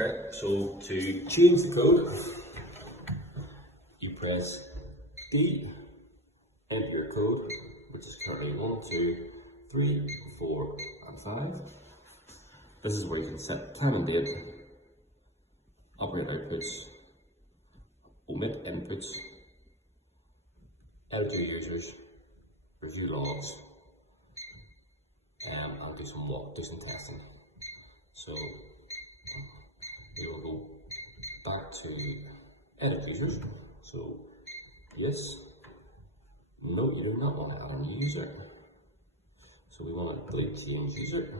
Okay, so to change the code, you press D, enter your code, which is currently 1, 2, 3, 4, and 5. This is where you can set time and date, operate outputs, omit inputs, L2 users, review logs, and do some testing. So we will go back to edit users. So yes, no, you do not want to add a new user. So we want to delete change user.